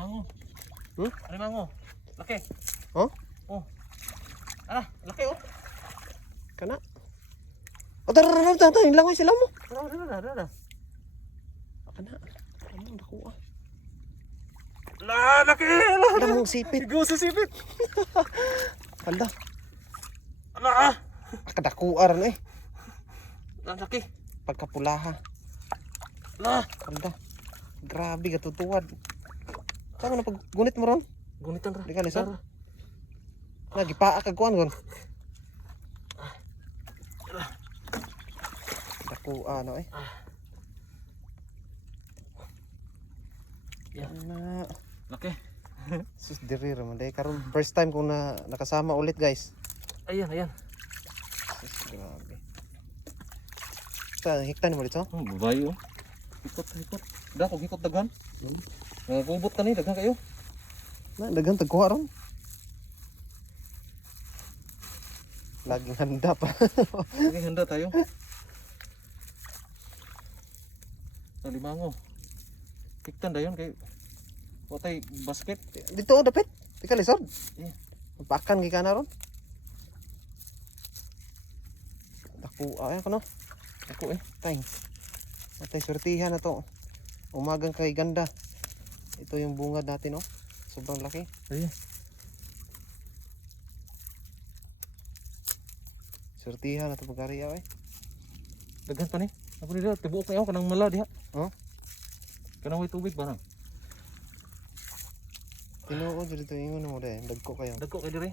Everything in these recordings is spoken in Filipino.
Alimango. Hmm? Alimango. Laki. Oh? Oh. Ah, laki oh. Kana. Oh, tara, ilangoy sila mo. Dada. Kana. Ano dako ah. La, laki. Ala mong sipit. Igo sa sipit. Hala. Ala. Akadakuar na eh. Ang laki. Pagkapulaha. La. Hala. Grabe katutuwad. Saan mo na pag gunit mo ron? Gunitan ra. Di ka lisa? Nagipaa ka kuan gon. Daku ano eh. Yeah. Na Laki. sus diri ra man day karon first time ko na nakasama ulit guys. Ayan. Sus grabe. Sa hiktan mo dito? Oh, babae oh. Hikot. Dako hikot daghan. Nagubot ka ni daghan kayo. Na dagang tagkuha ron. Laging handa pa. Sige, handa tayo. Alimango. Tiktan dayon kay watay basket. Dito oh, dapit. Di ka lisod. Yeah. Pakan gi kana ron. Daku ay ano? Ako eh. Thanks. Matay sortihan na to. Umagang kay ganda. Ito yung bungad natin oh. Sobrang laki. Ayan. Sortihan na to pagkariya eh. Daghan pa ni. Ako nila tibuok na ako kanang mala diha. Oh? Kanang way tubig ba nang? Tinuod dito ingon mo dai. Dagko kayo. Dagko kay dire.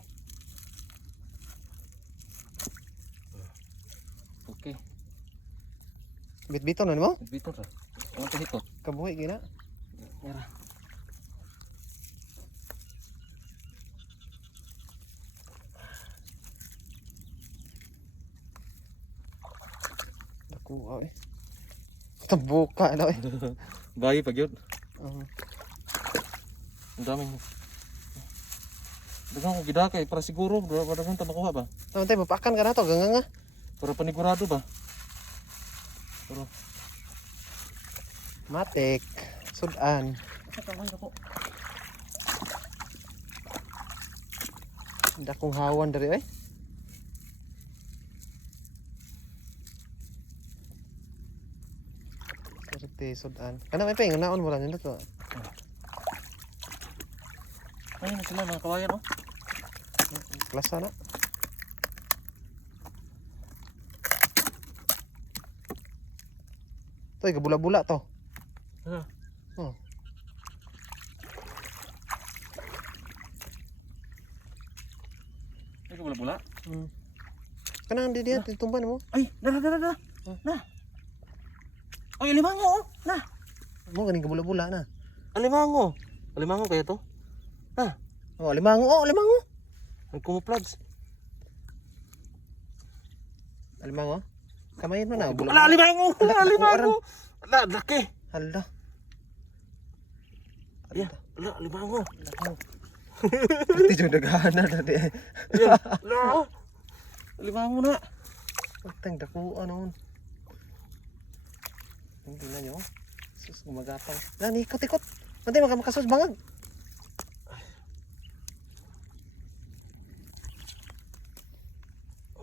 Okay. Bit-bito na mo? Bito ra. Ang hikot. Kabuhi gina. Yara. Daku eh. Tabuka na eh. Bayi pag yun. Uh, Ang daming. Dagang ko gidakay para siguro dagang ta makuha ba? Tama tayo mapakan ka na to ganga nga. Para panigurado ba? Pero Matik. Sudan. ako. Dakong hawan dari eh. Serte sudan. Kana may ping naon mo lang nito to. Ayun na sila mga kawayan oh. Klasa na. Toy gabula-bula to. Ano? Oh. Ay bula-bula. Kanang di diha titumban mo. Ay, dala. Na. Ay, alimango oh. Na. Mo ganing gabula-bula na. Alimango. Alimango kaya to? Na. Oh, limango. Oh, limango. Nagkumuplods. Limango. Kamayin mo na. Ala, alimango. Alimango. Ala, laki. Hala. Yeah, ala, alimango. Pati jud daghana na di. Yeah, ala. Alimango na. Pagtang dako ano. Hindi na nyo. Sus gumagapang. Lan ikot-ikot. Pantay makasus bangag.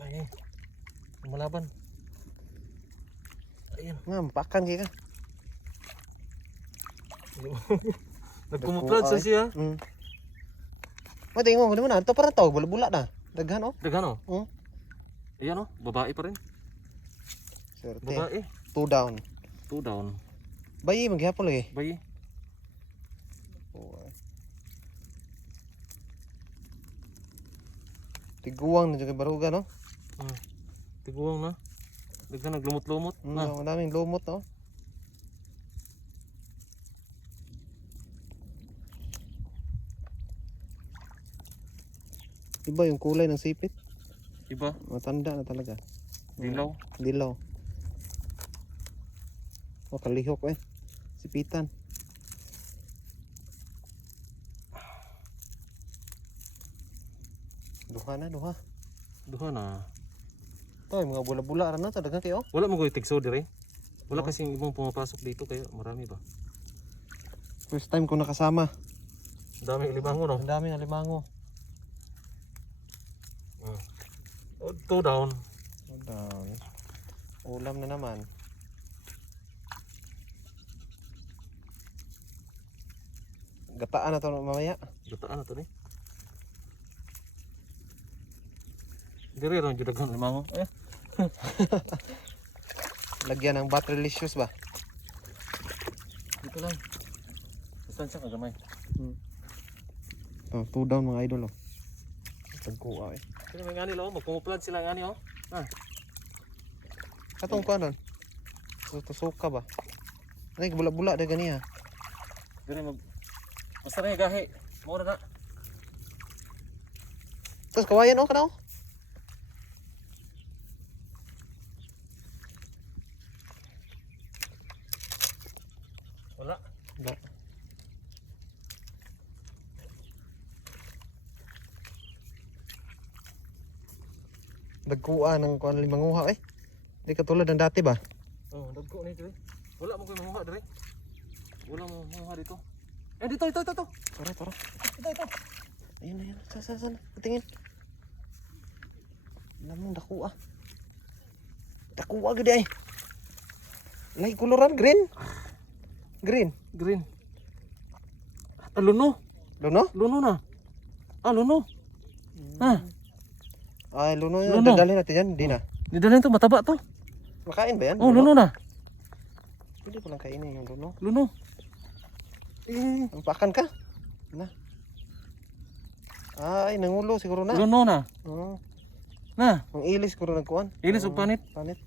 Ay. Malaban. Ayan. Nga mapakan ka. Nagkumuplods sa siya. Mati ingon ko na to para to bula-bula na. Daghan oh. Daghan oh. Oh. Ayan oh, babae pa rin. Swerte. Babae. 2 down. 2 down. Bayi maghapon lagi. Bayi. Tiguang na jud baruga no. Tiguang na. Daghan naglumot-lumot. Na. Ang daming lumot no. Iba yung kulay ng sipit. Iba. Matanda na talaga. Dilaw. Dilaw. Oh, kalihok eh. Sipitan. Duha na, duha. Duha na. Ito, mga bula-bula rin na ito. Dagan kayo. Wala mo ko tigso dire. Wala kasing ibang pumapasok dito kaya marami ba. First time ko nakasama. Dami limango no. Ang dami ng limango. Two down. Down. Ulam na naman. Gataan na to mamaya. Gataan na to ni. Diri ron jud daghan limango. Lagyan ng butterlicious ba? Dito lang. Distansya ka gamay. Oh, 2 down mga idol oh. Tagkuha eh. Sino may ngani lo, magpumuplan sila ngani oh. Katong kuha doon. Suka ba? Ay, bula-bula na ganiya. Diri mag basta na gahi. Mo na. Tapos kawayan oh kanaw. Wala. Wala. Dagkuha ng kuha ng limanguha eh. Hindi katulad ng dati ba? Oh, dagko ni diri. Wala mo koy manguha diri. Wala mo manguha dito. Dito. Tara. Ito. Ayun. Saan. Patingin. Namang dakuha. Dakuha gede ay. Lagi kuluran green. Green. Luno. Luno? Luno na. Luno. Ay, luno yan. Luno. Dadalhin natin yan. Hindi na. Di dalhin to mataba to. Makain ba yan? Oh, luno na. Pwede palang kainin yung luno. Luno. Ampakan ka? Na. Ay, nangulo siguro na. Luno na. Oo. Na. Ang ilis siguro nagkuhan. Ilis ug panit. Panit.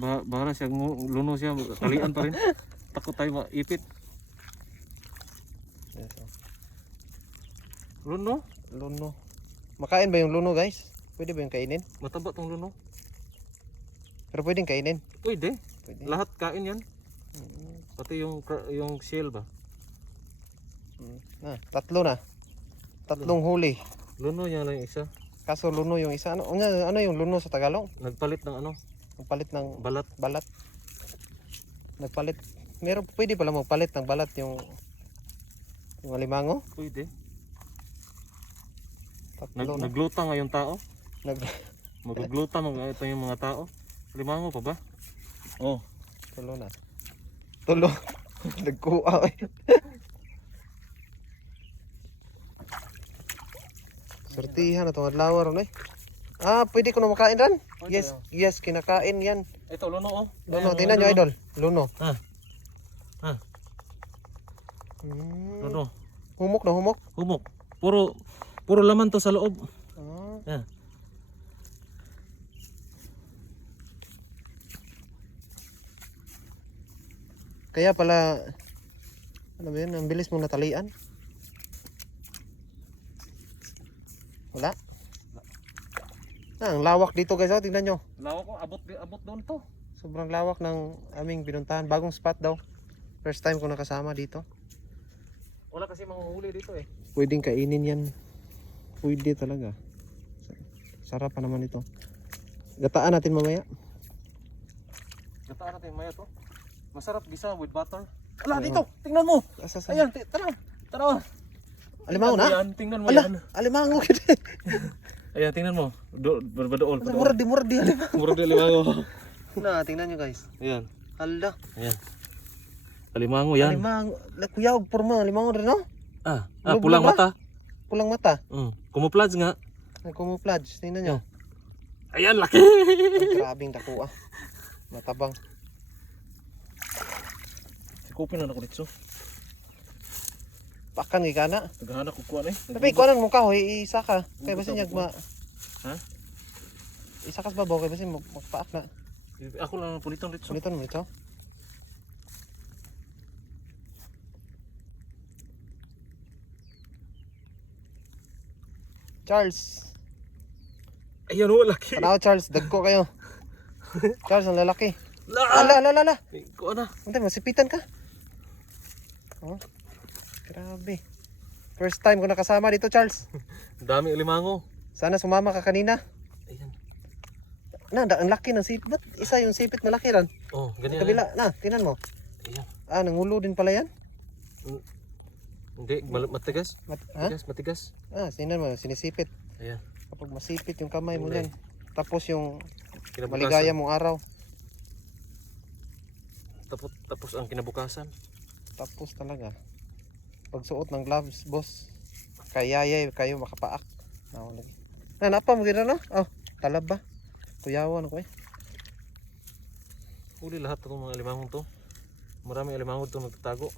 Bahala siya luno siya kalian pa rin. Takot tayo maipit. Yes, oh. Luno. Luno. Makain ba yung luno guys? Pwede ba yung kainin? Mataba tong luno. Pero pwedeng kainin. Pwede. Pwede. Lahat kain yan. Pati yung shell ba. Tatlo na. Tatlong huli. Luno yan lang yung isa. Kaso luno yung isa. Ano yung luno sa Tagalog? Nagpalit ng ano? Nagpalit ng Balat. Nagpalit. Pwede pala magpalit ng balat yung alimango. Pwede. Tatlo na. Nagluta nga yung tao. Nag Magugluta ito yung mga tao. Limango pa ba? Oh. Tulo na. Tulo. Nagkuha eh. Sortihan na itong adlaw ron eh. Pwede ko na makain ran? Yes, kinakain yan. Ito, luno oh. Luno, tingnan nyo idol. Luno. Luno. Humok na humok. Humok. Puro laman to sa loob. Yan. Kaya pala, ano ba yun, ang bilis mong natalian. Wala. Ang lawak dito guys, tingnan nyo. Lawak ko, abot doon to. Sobrang lawak ng aming pinuntahan. Bagong spot daw. First time ko nakasama dito. Wala kasi manguhuli dito eh. Pwedeng kainin yan. Pwede talaga. Sarap pa naman ito. Gataan natin mamaya. Gataan natin maya to. Masarap gisa with butter. Ala dito, tingnan mo. Ayan, tara. Alimango na? Ayan, tingnan mo Ala, yan. alimango kita. Ayan, tingnan mo. Berbadool. Muradi alimango. Murad limango. Na, tingnan nyo guys. Ayan. Hala. Ayan. Alimango yan. Alimango. Kuya, porma alimango rin no? Pulang mata. Pulang mata. Camouflage nga. Camouflage. Tingnan nyo. Ayan, laki. Grabing dako Matabang. Kupin na ako dito. Pakan gi kana. Tagahana ko kuha eh. Tapi kuanan mo kahoy isa ka. Kay basin yag Ha? Isa ka babaw kay basin magpaak na. Ako lang pulitan dito. Pulitan mo ito. Charles. Ayan o, laki. Tanaw Charles, dagko kayo. Charles ang lalaki. La! Ala. Kuha na. Antay, masipitan ka. Oh. Grabe. First time ko nakasama dito, Charles. Dami limango. Sana sumama ka kanina. Ayan. Ang laki ng sipit. Ba't isa yung sipit malaki ran? Oh, ganyan. Kabila, tingnan mo. Ayan. Nangulo din pala yan. Hindi, matigas. Ha? Matigas. Sinan mo, sinisipit. Ayan. Kapag masipit yung kamay mo Kulay. yan. Tapos yung Kinabukasan. maligaya mong araw. Tapos ang kinabukasan. Tapos talaga. Pagsuot ng gloves, boss. Kayayay kayo makapaak. Napa mo gina no? Oh, talab ba? Kuyawan ako eh. Huli lahat itong mga alimangong to. Maraming alimangong to nagtatago.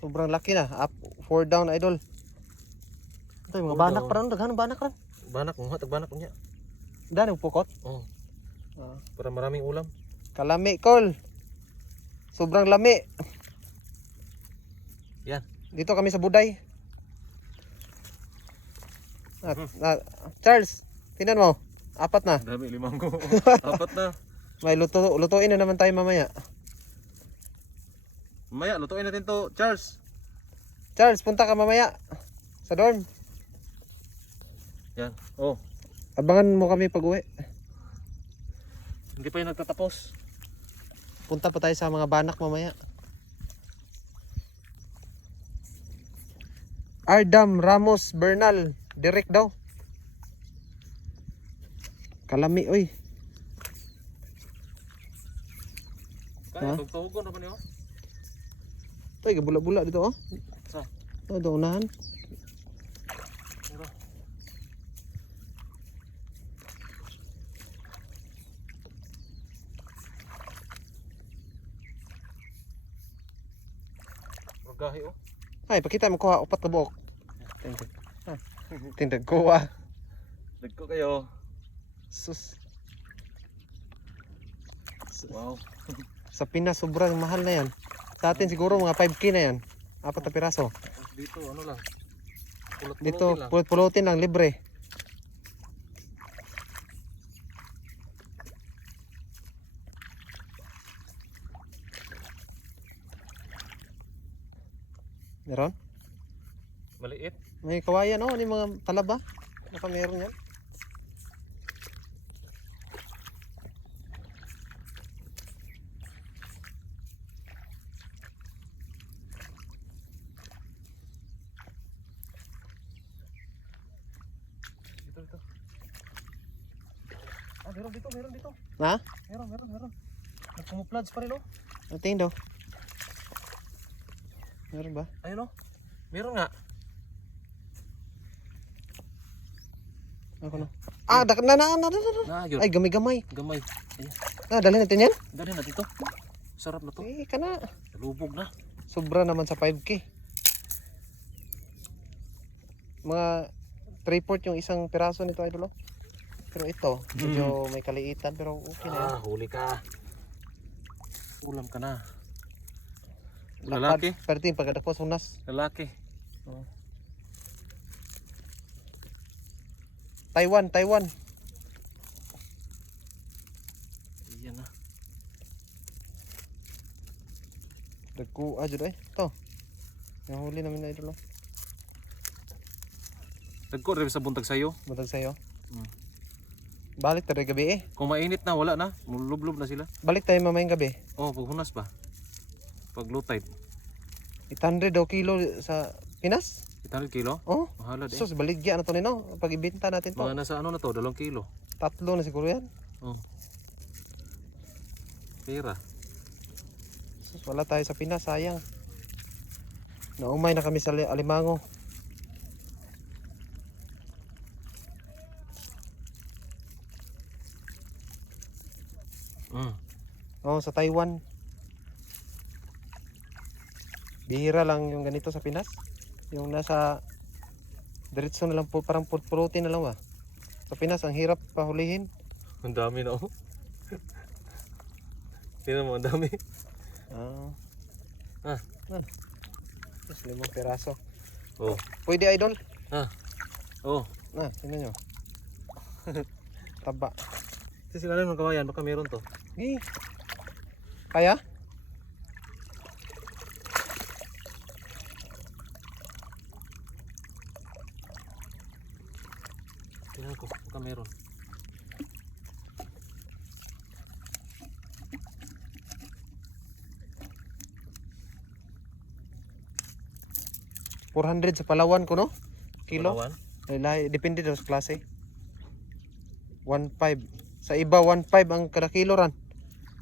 Sobrang laki na. Up, 4 down idol. Ito yung mga 4 banak down. pa ron. Daghan banak ron. Banak mo, tagbanak mo niya. Dahil pukot. Oh, Ah. para maraming ulam. Kalami, Col. Sobrang lami. Yan. Dito kami sa Buday. Charles, tingnan mo. 4 na. Dami alimanggo. 4 na. May lutuin na naman tayo mamaya. Mamaya, lutuin natin to, Charles. Charles, punta ka mamaya sa dorm. Yan. Oh, Abangan mo kami pag uwi. hindi pa yung nagtatapos. Punta pa tayo sa mga banak mamaya. Ardam Ramos Bernal. Direct daw. Kalami, oy. Kaya, Ha? tugtugon na ba niyo? Ito, gabula-bula dito, oh. Sa? Ito, ito, unahan. Mura. Magahi oh. Ay, pakita mo kuha, 4 ka buok. Tindag kuha. Dagko kayo. Sus. Wow. Sa Pinas, sobrang mahal na yan. Sa atin siguro mga 5K na yan. 4 na piraso. Dito ano lang. Pulot-pulutin Dito, lang. pulutin lang, libre. Meron? Maliit. May kawayan, oh. Ano yung mga talaba? Baka meron yan. Dito. Meron dito. Ha? Meron. Nagkumuplods pa rin oh. Ang tingin daw. Meron ba? Ayun oh. Meron nga. Ako na. Na. Yun. Ay, gamay-gamay. Gamay. Dalhin natin yan? Dali na dito. Sarap na to. Kana. Lubog na. Sobra naman sa 5K. Mga 3/4 yung isang piraso nito, idol. Pero ito, medyo may kaliitan pero okay na yan. Huli ka. Ulam ka na. Lapad. Lalaki. Pero ito yung pagkadako sa unas. Lalaki. Taiwan. Iyan na. Dagko, jud ay. Ito. Yung huli namin na idol. Dagko rin sa buntag sayo. Buntag sa'yo. Mm. Balik tayo gabi eh. Kung mainit na, wala na. Lublob na sila. Balik tayo mamayang gabi. Oh, paghunas pa. Pag low tide. 800 daw kilo sa Pinas. 800 kilo? Oh. Mahalad eh. Sus, baligya na to nino. Pag ibenta natin to. Mga nasa ano na to, 2 kilo. 3 na siguro yan. Oh. Pera. Sus, wala tayo sa Pinas, sayang. Naumay na kami sa Alimango. Oh, sa Taiwan. Bihira lang yung ganito sa Pinas. Yung nasa diretso na lang po, parang pulutin na lang ba. Sa Pinas ang hirap pahulihin. Ang dami na oh. Tingnan mo, ang dami. Mas 5 peraso. Oh. Pwede idol? Oh. Tingnan nyo. Taba. Kasi sila ng kawayan, baka meron to. Kaya? Tingnan ko, baka meron. 400 sa Palawan ko no. Kilo. Palawan. Depende daw sa klase. 1.5. Sa iba 1.5 ang kada kilo ran.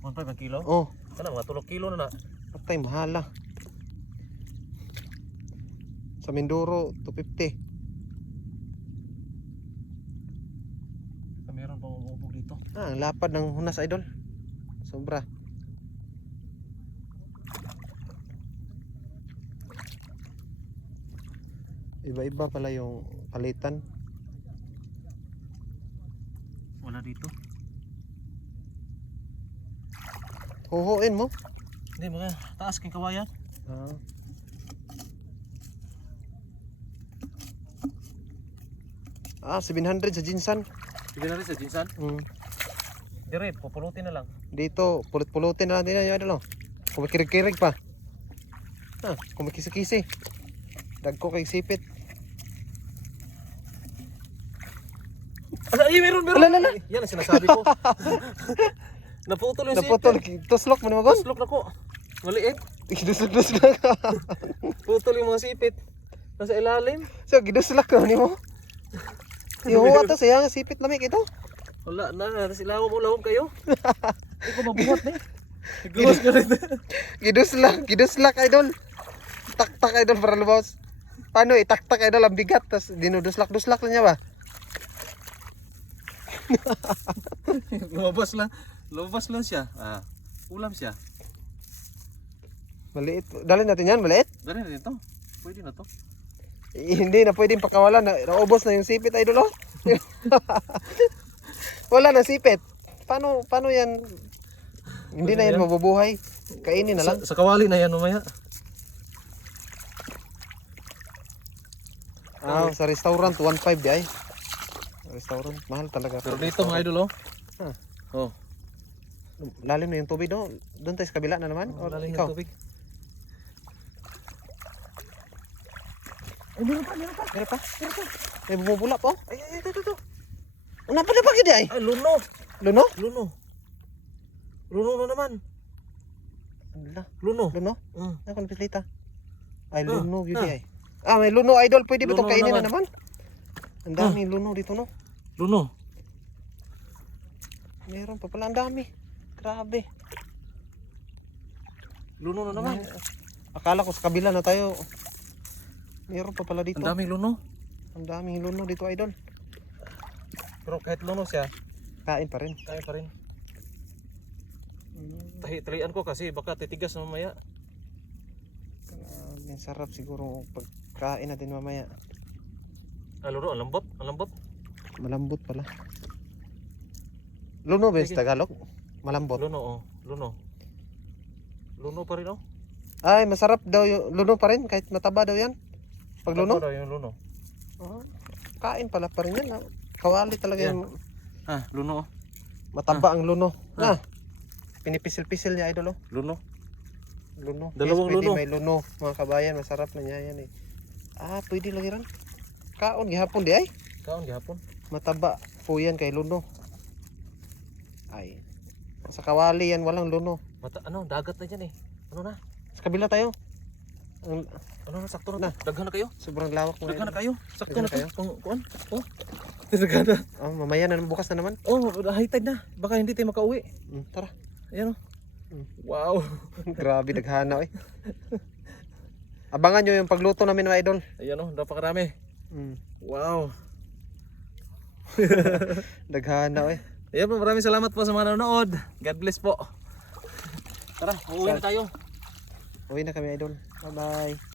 1.5 ang kilo. Oh, Kana mga 3 kilo na na. patay mahala. Sa Mindoro 250. Meron pang umubog dito. Ah, ang lapad ng hunas idol. Sobra. Iba-iba pala yung palitan. Wala dito. Huhuin mo. Hindi mga taas king kawayan. Ah. Ah, 700 sa Jinsan. Sige na rin sa Jinsan. Dire, pupulutin na lang. Dito, pulot-pulutin na natin yan, idol. Oh. Kumikirig-kirig pa. Ah, kumikisi-kisi. Dagko kay sipit. Ay, meron. Ala. Yan ang sinasabi ko. Naputol yung Naputol. Tuslok mo naman. Tuslok na ko. Maliit. Giduslok ka. Putol yung mga sipit. Nasa ilalim. So, giduslok ka mo. Ihuwa to siya nga sipit lamig ito. Wala na. Tapos ilawom kayo. Hindi ko mabuhat eh. Nagluwas ka rin. Giduslak idol. Tak idol para lumawas. Paano itaktak idol ang bigat tapos dinuduslak-duslak lang niya ba? Lumabas lang siya. Ah, ulam siya. Maliit. Dali natin yan, maliit. Dali na dito. Pwede na to. Hindi na pwedeng pakawalan. Naubos na yung sipit idol oh. Wala na sipit. Paano yan? Hindi na yan mabubuhay. Kainin na lang. Sa kawali na yan mamaya. Ah, sa restaurant 1.5 di ay. Restaurant mahal talaga. Pero dito mga idol oh. Ah. Oh. Lalim na yung tubig do. Doon tayo sa kabila na naman. O Lalim ikaw. ng tubig. Ay, meron pa. Meron pa. May bumubula po. Ay, ito. Una pa gid ay. Ay, luno. Luno? Luno na naman. Ala, Luno. luno. Mm. Ako na pislita. Ay, Ah, luno yun ah. ay. Ah, may luno idol. Pwede ba itong Luno kainin na naman. naman? Ang daming luno dito no. Luno. Meron pa pala ang dami. Grabe. Luno na naman. Akala ko sa kabila na tayo. Meron pa pala dito. Ang daming luno. Ang daming luno dito idol. Pero kahit luno siya, Kain pa rin. kaya pa rin. Talian ko kasi baka titigas na mamaya. Ang sarap siguro pagkain natin mamaya. Ah, luno, ang lambot. Malambot pala. Luno ba yung Sige. sa Tagalog? Malambot. Luno, oh. Luno. Luno pa rin, oh. Ay, masarap daw yung luno pa rin kahit mataba daw yan. Pag luno? Ano daw yung luno? Oh, kain pala pa rin yan. Ah. Kawali talaga Yan. yung Ah, luno, oh. mataba ang luno. Ah. Pinipisil-pisil niya idol oh. Luno. Luno. Dalawang pwede luno. may luno. Mga kabayan, masarap na niya yan eh. Ah, pwede lagi ran. Kaon gihapon di ay. Kaon gihapon. Mataba po yan kay luno. Ay. Sa kawali yan walang luno. Dagat na dyan eh. Ano na? Sa kabila tayo. Ang, Sakto na. Daghan na kayo. sobrang lawak mo. Daghan na kayo. Sakto Daghan na na kayo. Kuan? Oh. Daghan na. Oh, mamaya na bukas na naman. Oh, high tide na. Baka hindi tayo makauwi. Tara. Ayan, oh. Mm. Wow. Grabe daghana eh. Abangan nyo yung pagluto namin mga idol. Ayan, oh. Napakarami. Wow. Daghana eh. Ayan po, maraming salamat po sa mga nanonood. God bless po. Tara, uuwi na tayo. Uwi na kami idol. Bye bye.